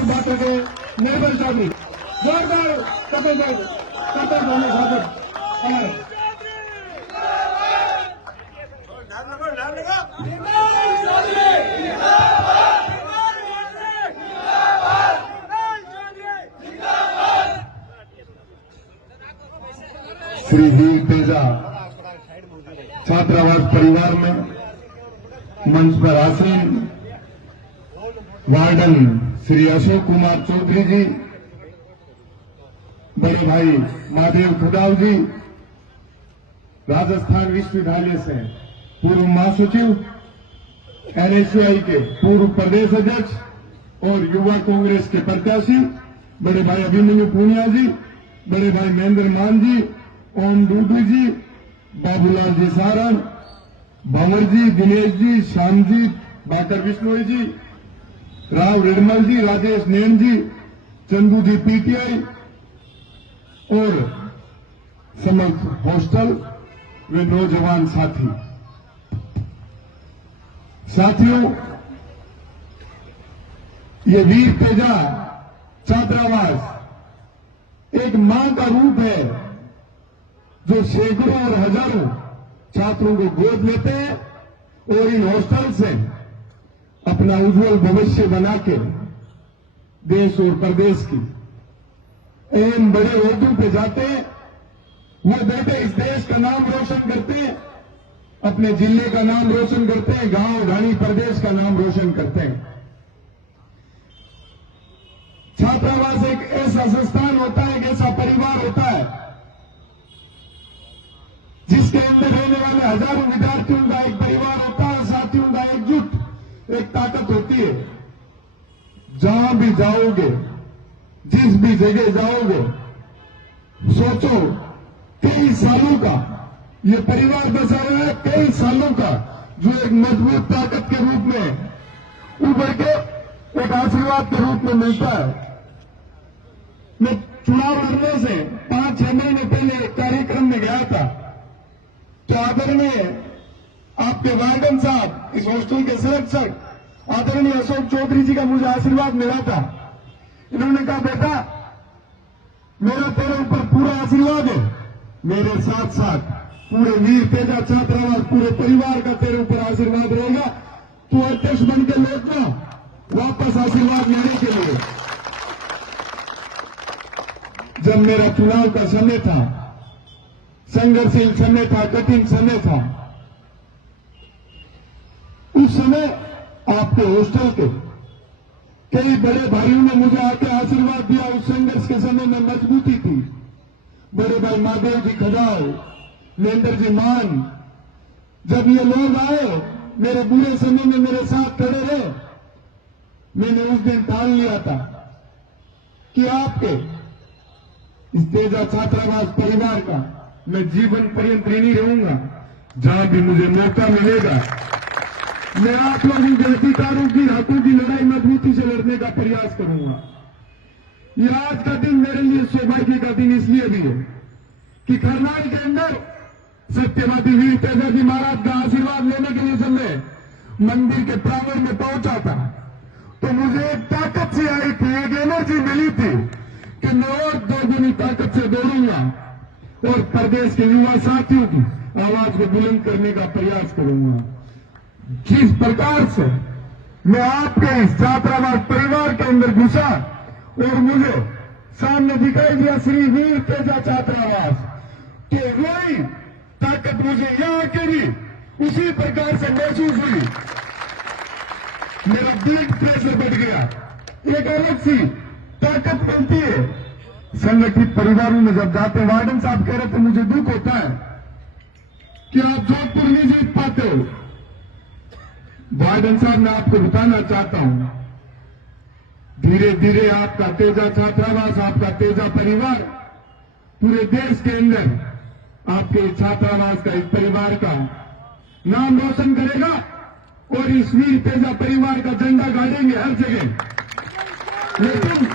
आसिफ बाटो के निर्मल चौधरी, जोरदार कपिल दोनों स्वागत। श्री वीर तेजा छात्रावास परिवार में मंच पर आसीन वार्डन श्री अशोक कुमार चौधरी जी, बड़े भाई महादेव खदाव जी, राजस्थान विश्वविद्यालय से पूर्व महासचिव, एनएसयूआई के पूर्व प्रदेश अध्यक्ष और युवा कांग्रेस के प्रत्याशी बड़े भाई अभिमन्यु पूनिया जी, बड़े भाई महेंद्र मान जी, ओम डूडू जी, बाबूलाल जी सारण, भंवर जी, दिनेश जी, श्याम जी, बाकर बिश्नोई जी, राव रिडमल जी, राजेश नैन जी, चंदू जी पीटीआई और समस्त हॉस्टल वे नौजवान साथियों, ये वीर तेजा छात्रावास एक मां का रूप है जो सैकड़ों और हजारों छात्रों को गोद लेते हैं और इन हॉस्टल से अपना उज्जवल भविष्य बना के देश और प्रदेश की अहम बड़े ओहदों पे जाते हैं। वो बेटे इस देश का नाम रोशन करते हैं, अपने जिले का नाम रोशन करते हैं, गांव घानी प्रदेश का नाम रोशन करते हैं। छात्रावास एक ऐसा संस्थान होता है, एक ऐसा परिवार होता है जिसके अंदर रहने वाले हजारों विद्यार्थियों का एक परिवार होता है, साथियों का एकजुट एक ताकत होती है। जहां भी जाओगे, जिस भी जगह जाओगे, सोचो कई सालों का ये परिवार बसा रहा है, कई सालों का जो एक मजबूत ताकत के रूप में उभर के एक आशीर्वाद के रूप में मिलता है। मैं चुनाव लड़ने से 5-6 महीने पहले एक कार्यक्रम में गया था, तो आदरणीय आपके वार्डन साहब, इस हॉस्टल के संरक्षक आदरणीय अशोक चौधरी जी का मुझे आशीर्वाद मिला था। इन्होंने कहा, बेटा मेरा तेरे ऊपर पूरा आशीर्वाद है, मेरे साथ साथ पूरे वीर तेजा छात्रावास पूरे परिवार का तेरे ऊपर आशीर्वाद रहेगा। तू अध्यक्ष बन के लौटना वापस आशीर्वाद लेने के लिए। जब मेरा चुनाव का समय था, संघर्षशील समय था, कठिन समय था, उस समय आपके हॉस्टल के कई बड़े भाइयों ने मुझे आके आशीर्वाद दिया। उस संघर्ष के समय में मजबूती थी। बड़े भाई महादेव जी खदाव, महेंद्र जी मान, जब ये लोग आए मेरे बुरे समय में मेरे साथ खड़े रहे, मैंने उस दिन ठान लिया था कि आपके इस तेजा छात्रावास परिवार का मैं जीवन पर्यंत ऋणी रहूंगा। जहां भी मुझे मौका मिलेगा मैं आप लोगों के अधिकारों की, हकों की लड़ाई मजबूती से लड़ने का प्रयास करूंगा। ये आज का दिन मेरे लिए सौभाग्य का दिन इसलिए भी है कि करनाल के अंदर सत्यवादी वीर तेजा जी महाराज का आशीर्वाद लेने के लिए जब मैं मंदिर के प्रांगण में पहुंचा था, तो मुझे एक ताकत सी आई थी, एक एनर्जी मिली थी कि मैं और दोगुनी ताकत से दौड़ूंगा और प्रदेश के युवा साथियों की आवाज को बुलंद करने का प्रयास करूंगा। जिस प्रकार से मैं आपके इस छात्रावास परिवार के अंदर घुसा और मुझे सामने दिखाई दिया श्री वीर तेजा छात्रावास, तो वही ताकत मुझे यहां के भी उसी प्रकार से महसूस हुई। मेरा ब्लड प्रेशर बढ़ गया, एक अलग सी ताकत मिलती है। संगठित परिवारों में जब जाते, वार्डन साहब कह रहे थे मुझे दुख होता है कि आप जोधपुर नहीं जीत पाते हो। वार्डन साहब मैं आपको बताना चाहता हूं, धीरे धीरे आपका तेजा छात्रावास, आपका तेजा परिवार पूरे देश के अंदर आपके छात्रावास का, इस परिवार का नाम रोशन करेगा और इस वीर तेजा परिवार का झंडा गाड़ेंगे हर जगह। लेकिन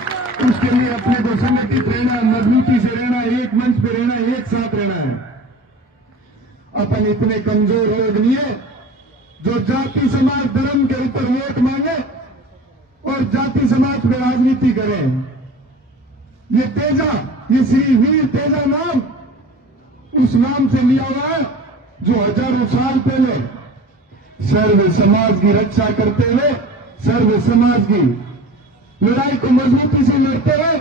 उसके लिए अपने को संगठित रहना, मजबूती से रहना, एक मंच पे रहना, एक साथ रहना है। अपन इतने कमजोर लोग नहीं है जो जाति समाज धर्म के ऊपर वोट मांगे और जाति तेजा समाज में राजनीति करें। ये तेजा, ये श्री वीर तेजा नाम उस नाम से लिया हुआ है जो हजारों साल पहले सर्व समाज की रक्षा करते हुए, सर्व समाज की लड़ाई को मजबूती से लड़ते हुए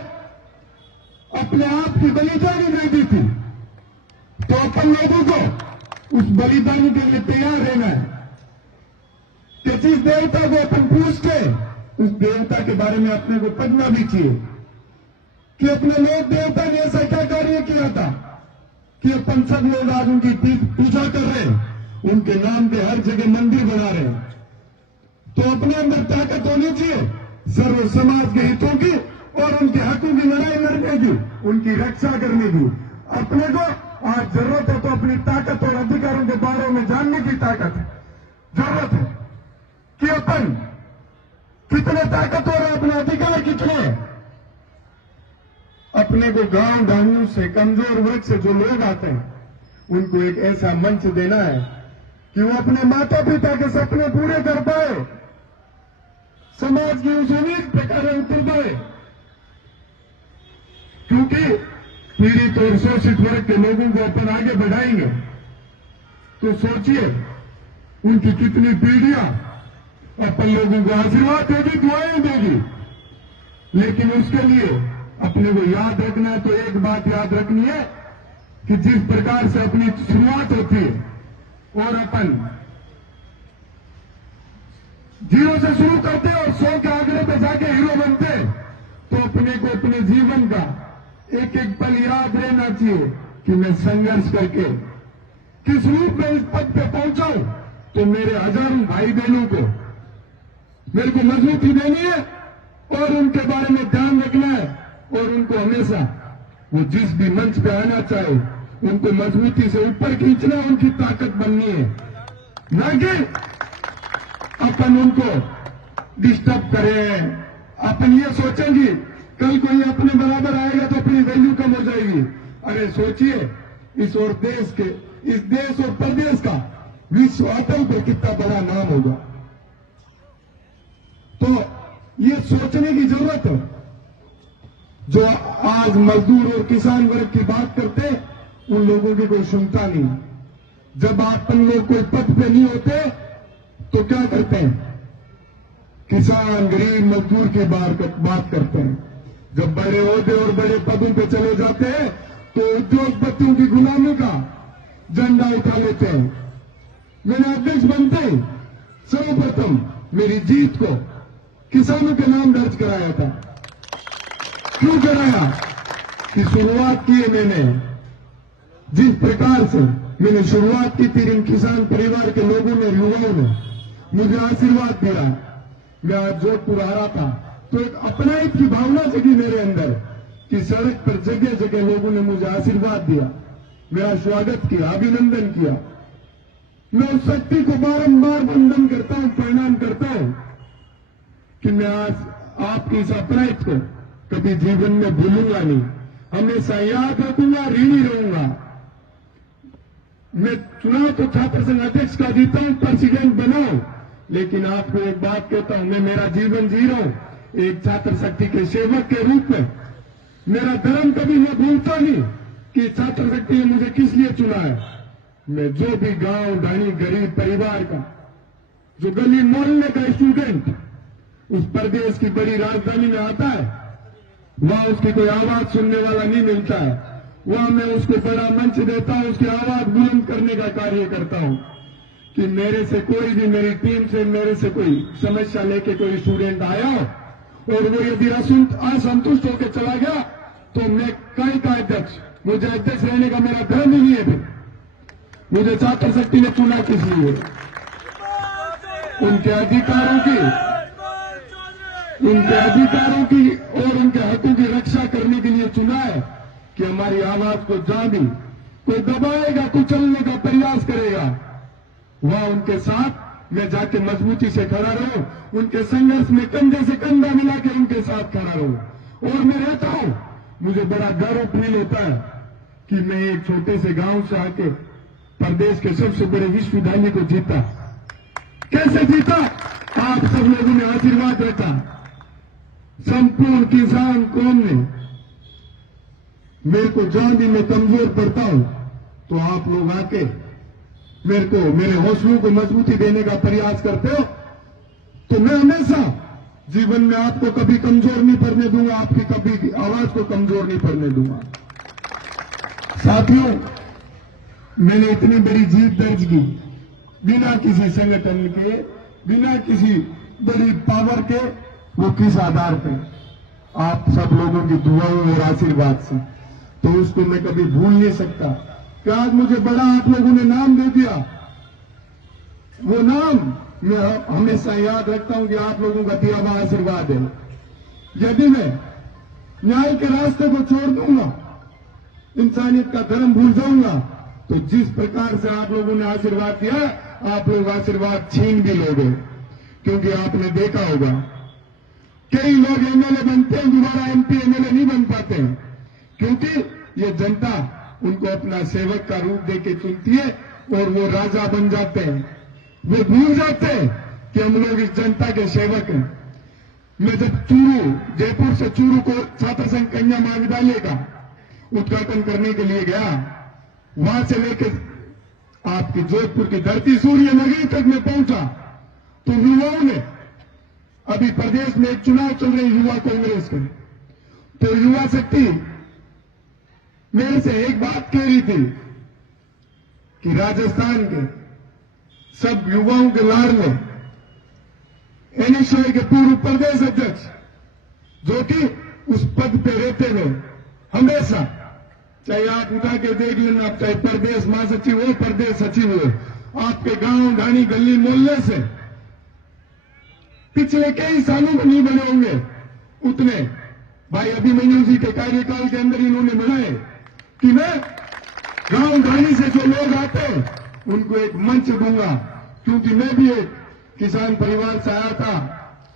अपने आप की बलिदानी दे दी थी। तो अपन लोगों को उस बलिदानी के लिए तैयार रहना है कि जिस देवता को अपन पूछते उस देवता के बारे में अपने को पढ़ना भी चाहिए कि अपने लोक देवता ने ऐसा क्या कार्य किया था कि अपन सब लोग आज उनकी पूजा कर रहे हैं, उनके नाम पे हर जगह मंदिर बना रहे हैं। तो अपने अंदर ताकत होनी चाहिए सर्व समाज के हितों की और उनके हकों की लड़ाई लड़ने की, उनकी रक्षा करने की। अपने को आज जरूरत है तो अपनी ताकत और अधिकारों के बारे में जानने की ताकत है, जरूरत है कि अपन कितने ताकतवर है, अपने अधिकार कितने हैं। अपने को गांव ढांगू से, कमजोर वर्ग से जो लोग आते हैं उनको एक ऐसा मंच देना है कि वो अपने माता पिता के सपने पूरे कर पाए, समाज की उस उम्मीद पे खरे उतर पाए। क्योंकि पीड़ित और शोषित वर्ग के लोगों को अपन आगे बढ़ाएंगे तो सोचिए उनकी कितनी पीढ़ियां अपन लोगों को आशीर्वाद देगी, दुआएं देगी। लेकिन उसके लिए अपने को याद रखना है, तो एक बात याद रखनी है कि जिस प्रकार से अपनी शुरुआत होती है और अपन जीरो से शुरू करते हैं और 100 के आंकड़े पे जाके हीरो बनते हैं, तो अपने को अपने जीवन का एक एक पल याद रहना चाहिए कि मैं संघर्ष करके किस रूप में इस पद पे पहुंचा हूं। तो मेरे हजारों भाई बहनों को मेरे को मजबूती देनी है और उनके बारे में ध्यान रखना है और उनको हमेशा वो जिस भी मंच पे आना चाहे उनको मजबूती से ऊपर खींचना, उनकी ताकत बननी है, ना कि अपन उनको डिस्टर्ब करें। अपन ये सोचेंगे कल कोई अपने बराबर आएगा तो अपनी वैल्यू कम हो जाएगी। अरे सोचिए इस और देश के, इस देश और प्रदेश का विश्व अटल पर कितना बड़ा नाम होगा। तो ये सोचने की जरूरत है। जो आज मजदूर और किसान वर्ग की बात करते उन लोगों की कोई सुनता नहीं। जब अपन लोग कोई पद पे नहीं होते तो क्या करते हैं, किसान गरीब मजदूर की बात करते हैं। जब बड़े ओहदे और बड़े पदों पे चले जाते हैं तो उद्योगपतियों की गुलामी का झंडा उठा लेते हैं। मैंने अध्यक्ष बनते ही सर्वप्रथम मेरी जीत को किसानों के नाम दर्ज कराया था। क्यों कराया कि शुरुआत की है मैंने, जिस प्रकार से मैंने शुरुआत की थी इन किसान परिवार के लोगों ने, युवाओं ने मुझे आशीर्वाद दिया। मैं आज जोधपुर आ रहा था तो एक अपनाइत की भावना जगी मेरे अंदर कि सड़क पर जगह जगह लोगों ने मुझे आशीर्वाद दिया, मेरा स्वागत किया, अभिनंदन किया। मैं उस शक्ति को बारंबार वंदन करता हूं, प्रणाम करता हूं कि मैं आज आपकी इस अपनाइत को कभी जीवन में भूलूंगा नहीं, हमेशा याद रखूंगा, ऋणी रहूंगा। मैं चुनाव तो छात्र संघ अध्यक्ष का जीता हूं, प्रेसिडेंट बना हूं, लेकिन आपको एक बात कहता हूं, मैं मेरा जीवन जी रहा हूं एक छात्र शक्ति के सेवक के रूप में। मेरा धर्म कभी मैं भूलता नहीं कि छात्र शक्ति ने मुझे किस लिए चुना है। मैं जो भी गांव ढाणी गरीब परिवार का, जो गली मोहल्ले का स्टूडेंट उस प्रदेश की बड़ी राजधानी में आता है, वहां उसकी कोई आवाज सुनने वाला नहीं मिलता है। वहां मैं उसको बड़ा मंच देता हूं, उसकी आवाज बुलंद करने का कार्य करता हूं कि मेरे से कोई भी, मेरी टीम से मेरे से कोई समस्या लेके कोई स्टूडेंट आया हो और वो यदि असंतुष्ट होकर चला गया तो मैं कहीं का अध्यक्ष, मुझे अध्यक्ष रहने का मेरा धर्म ही नहीं है। फिर मुझे छात्र शक्ति ने चुना किस लिए? उनके अधिकारों की और उनके हकों की रक्षा करने के लिए चुना है कि हमारी आवाज को जहां भी कोई दबाएगा, कुचलने का प्रयास करेगा, वहां उनके साथ मैं जाके मजबूती से खड़ा रहूं, उनके संघर्ष में कंधे से कंधा मिला के उनके साथ खड़ा रहूं। और मैं रहता हूं, मुझे बड़ा गर्व फील होता है कि मैं एक छोटे से गांव से आके प्रदेश के सबसे बड़े विश्वविद्यालय को जीता। कैसे जीता? आप सब लोगों ने आशीर्वाद रखा। संपूर्ण किसान कौम ने मेरे को जहां भी मैं कमजोर पड़ता हूं तो आप लोग आके मेरे को मेरे हौसलों को मजबूती देने का प्रयास करते हो, तो मैं हमेशा जीवन में आपको कभी कमजोर नहीं पड़ने दूंगा, आपकी कभी आवाज को कमजोर नहीं पड़ने दूंगा। साथियों, मैंने इतनी बड़ी जीत दर्ज की बिना किसी संगठन के, बिना किसी बड़ी पावर के। वो किस आधार पे? आप सब लोगों की दुआओं और आशीर्वाद से। तो उसको मैं कभी भूल नहीं सकता कि आज मुझे बड़ा आप लोगों ने नाम दे दिया। वो नाम मैं हमेशा याद रखता हूं कि आप लोगों का दिया हुआ आशीर्वाद है। यदि मैं न्याय के रास्ते को छोड़ दूंगा, इंसानियत का धर्म भूल जाऊंगा, तो जिस प्रकार से आप लोगों ने आशीर्वाद दिया, आप लोग आशीर्वाद छीन भी लोगे। क्योंकि आपने देखा होगा कई लोग एमएलए बनते हैं, दोबारा एमपी एमएलए नहीं बन पाते हैं, क्योंकि ये जनता उनको अपना सेवक का रूप देके चुनती है और वो राजा बन जाते हैं। वो भूल जाते हैं कि हम लोग इस जनता के सेवक हैं। मैं जब चूरू, जयपुर से चूरू को छात्र संघ कन्या महाविद्यालय का उद्घाटन करने के लिए गया, वहां से लेकर आपकी जोधपुर की धरती सूर्य नगरी तक में पहुंचा, तो युवाओं ने, अभी प्रदेश में एक चुनाव चल रहे युवा कांग्रेस के, तो युवा शक्ति मेरे से एक बात कह रही थी कि राजस्थान के सब युवाओं के लाडले एनएसयूआई के पूर्व प्रदेश अध्यक्ष, जो कि उस पद पे रहते हुए हमेशा, चाहे आप उठा के देख लेना, चाहे प्रदेश महासचिव हो, प्रदेश सचिव हो, आपके गांव ढाणी गली मोहल्ले से पिछले कई सालों में नहीं बने होंगे उतने भाई अभिमन्यु जी के कार्यकाल के अंदर इन्होंने बनाए कि मैं गांव ढाणी से जो लोग आते हैं उनको एक मंच दूंगा। क्योंकि मैं भी एक किसान परिवार से आया था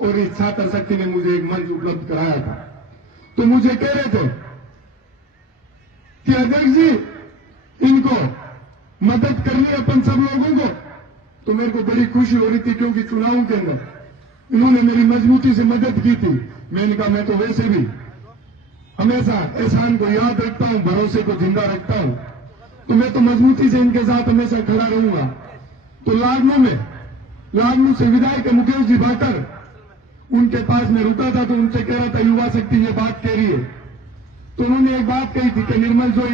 और इस छात्र शक्ति ने मुझे एक मंच उपलब्ध कराया था। तो मुझे कह रहे थे कि अध्यक्ष जी, इनको मदद करनी है अपन सब लोगों को। तो मेरे को बड़ी खुशी हो रही थी, क्योंकि चुनाव के अंदर इन्होंने मेरी मजबूती से मदद की थी। मैंने कहा मैं तो वैसे भी हमेशा एहसान को याद रखता हूं, भरोसे को जिंदा रखता हूं, तो मैं तो मजबूती से इनके साथ हमेशा खड़ा रहूंगा। तो लाडनू से विधायक मुकेश जी भाकर, उनके पास मैं रुका था, तो उनसे कह रहा था युवा शक्ति ये बात कह रही है। तो उन्होंने एक बात कही थी कि निर्मल जो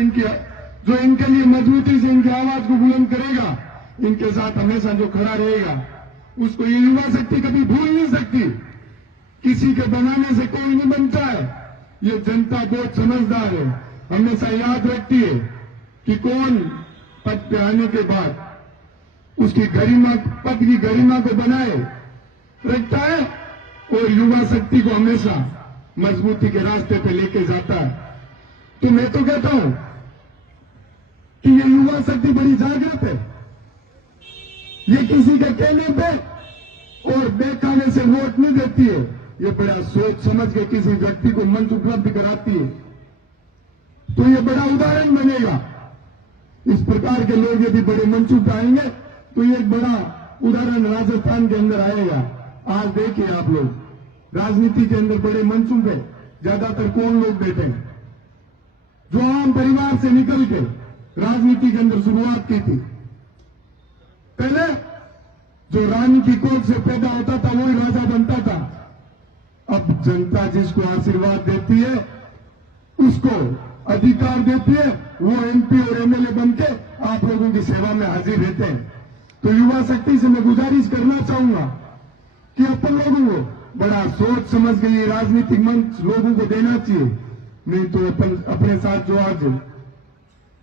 इनके लिए मजबूती से इनकी आवाज को बुलंद करेगा, इनके साथ हमेशा जो खड़ा रहेगा, उसको ये युवा शक्ति कभी भूल नहीं सकती। किसी के बनाने से कोई नहीं बनता है, ये जनता बहुत समझदार है, हमेशा याद रखती है कि कौन पद पे आने के बाद उसकी गरिमा, पद की गरिमा को बनाए रखता है और युवा शक्ति को हमेशा मजबूती के रास्ते पे लेके जाता है। तो मैं तो कहता हूं कि ये युवा शक्ति बड़ी जागृत है। ये किसी के कहने पे और बेखाने से वोट नहीं देती है, ये बड़ा सोच समझ के किसी व्यक्ति को मंच उपलब्ध कराती है। तो ये बड़ा उदाहरण बनेगा। इस प्रकार के लोग यदि बड़े मंचों पर आएंगे तो ये एक बड़ा उदाहरण राजस्थान के अंदर आएगा। आज देखिए आप लोग, राजनीति के अंदर बड़े मंचों पे ज्यादातर कौन लोग बैठे हैं? जो आम परिवार से निकल के राजनीति के अंदर शुरुआत की थी। पहले जो रानी की कोख से पैदा होता था वही राजा बनता था। अब जनता जिसको आशीर्वाद देती है, उसको अधिकार देती है, वो एमपी और एमएलए बनके आप लोगों की सेवा में हाजिर रहते हैं। तो युवा शक्ति से मैं गुजारिश करना चाहूंगा कि अपन लोगों को बड़ा सोच समझ के ये राजनीतिक मंच लोगों को देना चाहिए। नहीं तो अपन अपने साथ जो आज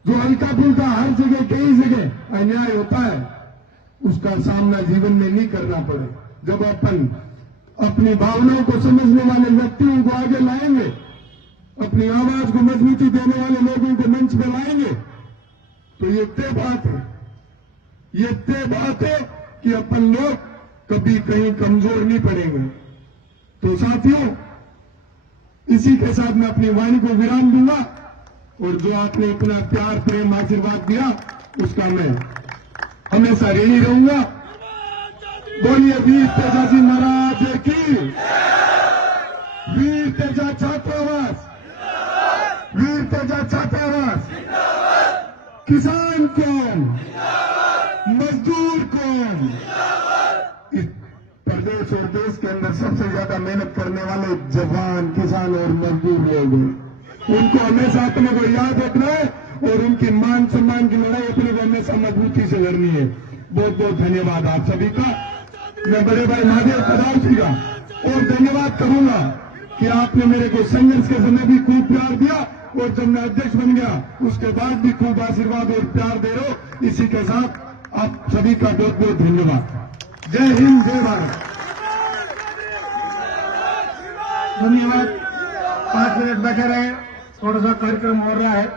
जो हल्का फुल्का हर जगह कई जगह अन्याय होता है, उसका सामना जीवन में नहीं करना पड़े। जब अपन अपनी भावनाओं को समझने वाले व्यक्तियों को आगे लाएंगे, अपनी आवाज को मजबूती देने वाले लोगों को मंच में लाएंगे, तो ये तय बात है, ये तय बात है कि अपन लोग कभी कहीं कमजोर नहीं पड़ेंगे। तो साथियों, इसी के साथ मैं अपनी वाणी को विराम दूंगा और जो आपने इतना प्यार प्रेम आशीर्वाद दिया उसका मैं हमेशा ऋणी रहूंगा। बोलिए वीर तेजाजी महाराज की। वीर वीर तेजा छात्रावास, वीर तेजा छात्रावास, किसान कौन, मजदूर कौन, इस प्रदेश और देश के अंदर सबसे ज्यादा मेहनत करने वाले जवान, किसान और मजदूर लोग हैं। उनको हमेशा अपने को याद रखना है और उनकी मान सम्मान की लड़ाई अपने को हमेशा मजबूती से लड़नी है। बहुत बहुत धन्यवाद आप सभी का। मैं बड़े भाई महादेव कदाल का और धन्यवाद करूंगा कि आपने मेरे को संघर्ष के समय भी खूब प्यार दिया और जब मैं अध्यक्ष बन गया उसके बाद भी खूब आशीर्वाद और प्यार दे रहे हो। इसी के साथ आप सभी का बहुत बहुत धन्यवाद। जय हिंद, जय भारत। धन्यवाद। 5 मिनट बैठे रहे, थोड़ा सा कार्यक्रम हो रहा है।